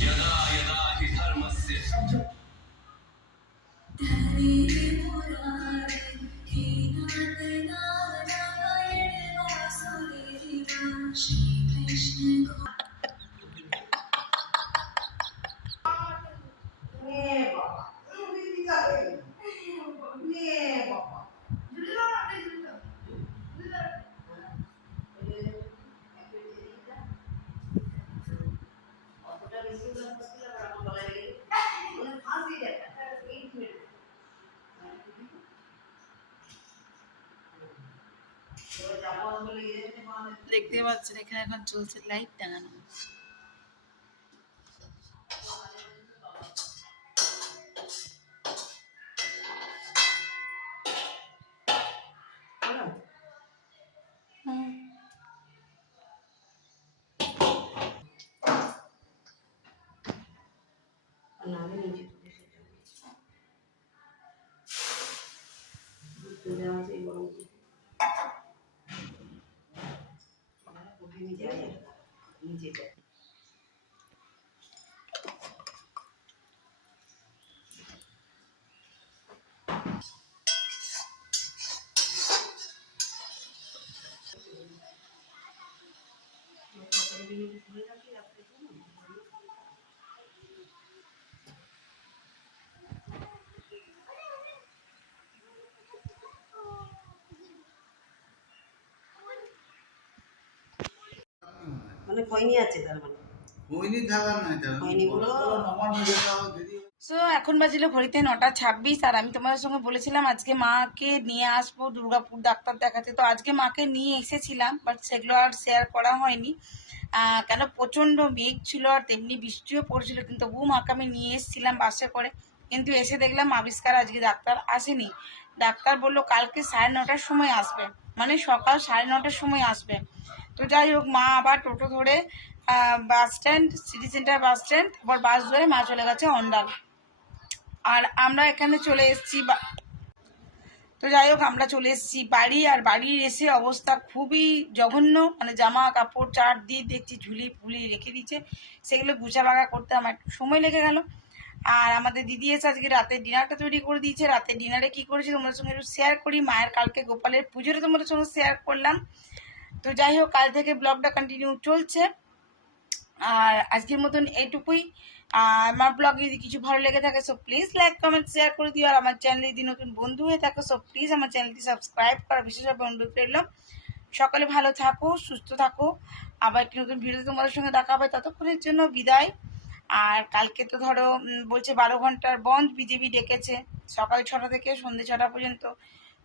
यदा यदा हि धर्मस्य দেখতে পাচ্ছেন এখানে এখন চলছে লাইট টাঙানো। মানে খৈনি আছে, তার মানে খৈনি থাকার নয়, খৈনিগুলো সো এখন বাজিল ঘড়িতে 9:26, আর আমি তোমাদের সঙ্গে বলেছিলাম আজকে মাকে নিয়ে আসবো দুর্গাপুর ডাক্তার দেখাতে। তো আজকে মাকে নিয়ে এসেছিলাম, বাট সেগুলো আর শেয়ার করা হয়নি। কেন প্রচণ্ড মেঘ ছিল আর তেমনি বৃষ্টিও পড়ছিল, কিন্তু তবুও মাকে আমি নিয়ে এসেছিলাম বাসে করে। কিন্তু এসে দেখলাম আবিষ্কার আজকে ডাক্তার আসেনি। ডাক্তার বললো কালকে 9:30টার সময় আসবে, মানে সকাল 9:30টার সময় আসবে। তো যাই হোক, মা আবার টোটো ধরে bus stand, city centre bus stand, তারপর বাস ধরে মা চলে গেছে অন্ডাল। আর আমরা এখানে চলে এসেছি। তো যাই হোক, আমরা চলে এসেছি বাড়ি। আর বাড়ির এসে অবস্থা খুবই জঘন্য, মানে জামা কাপড় চারদিক দেখছি ঝুলি ফুলি রেখে দিচ্ছে, সেগুলো গুছা বাগা করতে আমার একটু সময় লেগে গেল। আর আমাদের দিদি এসে আজকে রাতের ডিনারটা তৈরি করে দিয়েছে। রাতের ডিনারে কি করেছি তোমাদের সঙ্গে একটু শেয়ার করি। মায়ের কালকে গোপালের পুজোটা তোমাদের সঙ্গে শেয়ার করলাম। তো যাই হোক, কাল থেকে ব্লগটা কন্টিনিউ চলছে। আর আজকের মতন এইটুকুই। আমার ব্লগ যদি কিছু ভালো লেগে থাকে so please like comment share করে দিও। আর আমার চ্যানেলে যদি নতুন বন্ধু হয়ে থাকো সো প্লিজ আমার চ্যানেলটি সাবস্ক্রাইব করা বিশেষভাবে অনুরোধ রইল। সকালে ভালো থাকো, সুস্থ থাকো। আবার একটি নতুন ভিডিও তোমাদের সঙ্গে দেখা হবে, ততক্ষণের জন্য বিদায়। আর কালকে তো ধরো বলছে 12 ঘন্টার বন্ধ, বিজেপি ডেকেছে সকাল 6টা থেকে সন্ধ্যে 6টা পর্যন্ত।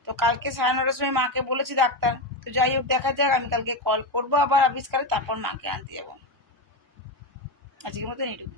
তো কালকে 9:30টার সময় মাকে বলেছি ডাক্তার। তো যাই হোক, দেখা যাক, আমি কালকে কল করবো আবার আবিষ্কারে, তারপর মাকে আনতে যাবো। আজকের মতন এইটুকু।